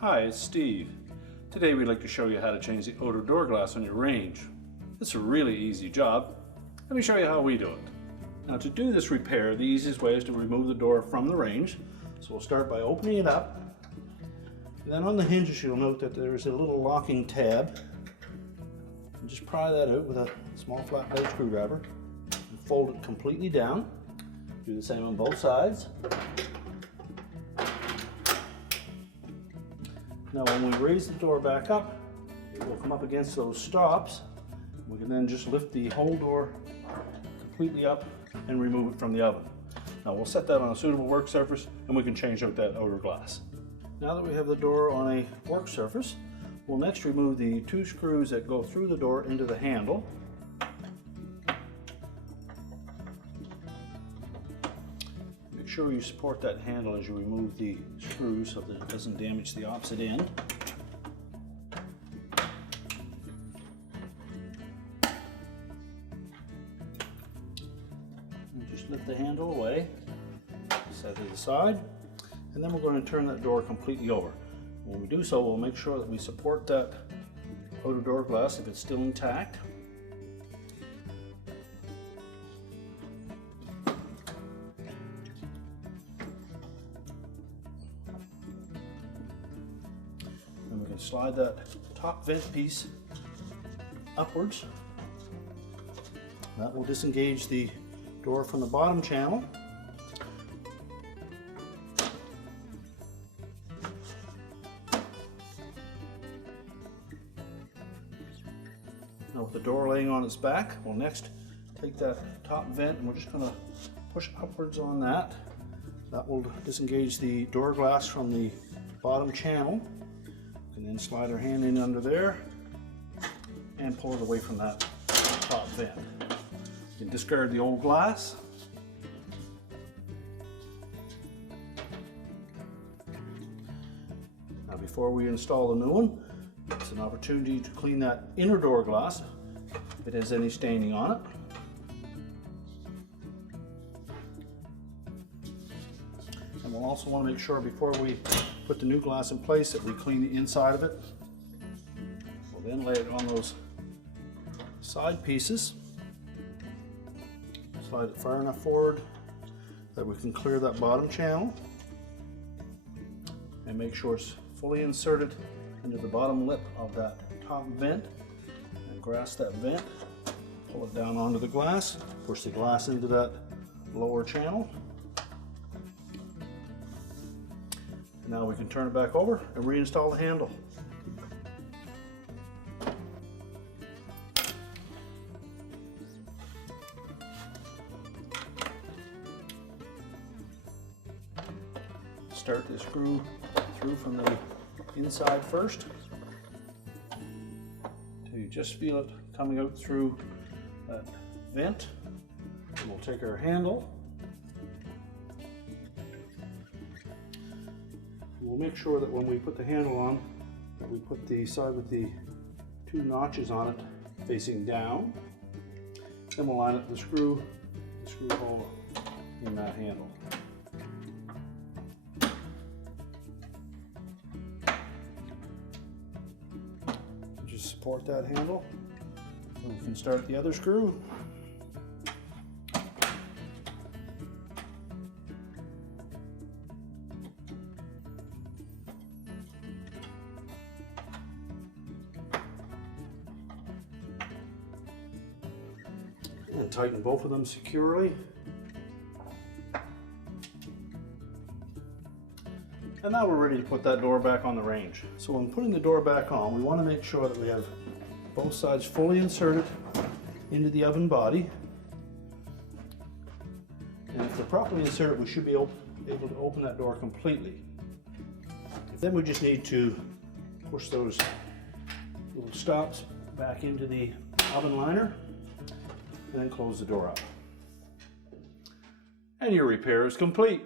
Hi, it's Steve. Today we'd like to show you how to change the outer door glass on your range. It's a really easy job. Let me show you how we do it. Now to do this repair, the easiest way is to remove the door from the range. So we'll start by opening it up. And then on the hinges you'll note that there is a little locking tab. And just pry that out with a small flat blade screwdriver and fold it completely down. Do the same on both sides. Now when we raise the door back up, it will come up against those stops. We can then just lift the whole door completely up and remove it from the oven. Now we'll set that on a suitable work surface and we can change out that outer glass. Now that we have the door on a work surface, we'll next remove the two screws that go through the door into the handle. Make sure you support that handle as you remove the screws so that it doesn't damage the opposite end. And just lift the handle away, set it aside, and then we're going to turn that door completely over. When we do so, we'll make sure that we support that outer door glass if it's still intact. And we can slide that top vent piece upwards. That will disengage the door from the bottom channel. Now with the door laying on its back, we'll next take that top vent and we're just going to push upwards on that. That will disengage the door glass from the bottom channel. And then slide our hand in under there and pull it away from that top vent. You can discard the old glass. Now before we install the new one, it's an opportunity to clean that inner door glass if it has any staining on it. And we'll also want to make sure before we put the new glass in place that we clean the inside of it. We'll then lay it on those side pieces. Slide it far enough forward that we can clear that bottom channel and make sure it's fully inserted into the bottom lip of that top vent, and grasp that vent, pull it down onto the glass, push the glass into that lower channel. Now we can turn it back over and reinstall the handle. Start the screw through from the inside first till you just feel it coming out through that vent. And we'll take our handle. We'll make sure that when we put the handle on, that we put the side with the two notches on it facing down. Then we'll line up the screw hole in that handle. Just support that handle, and we can start the other screw. And tighten both of them securely. And now we're ready to put that door back on the range. So when putting the door back on, we want to make sure that we have both sides fully inserted into the oven body. And if they're properly inserted, we should be able to open that door completely. Then we just need to push those little stops back into the oven liner and then close the door up. And your repair is complete.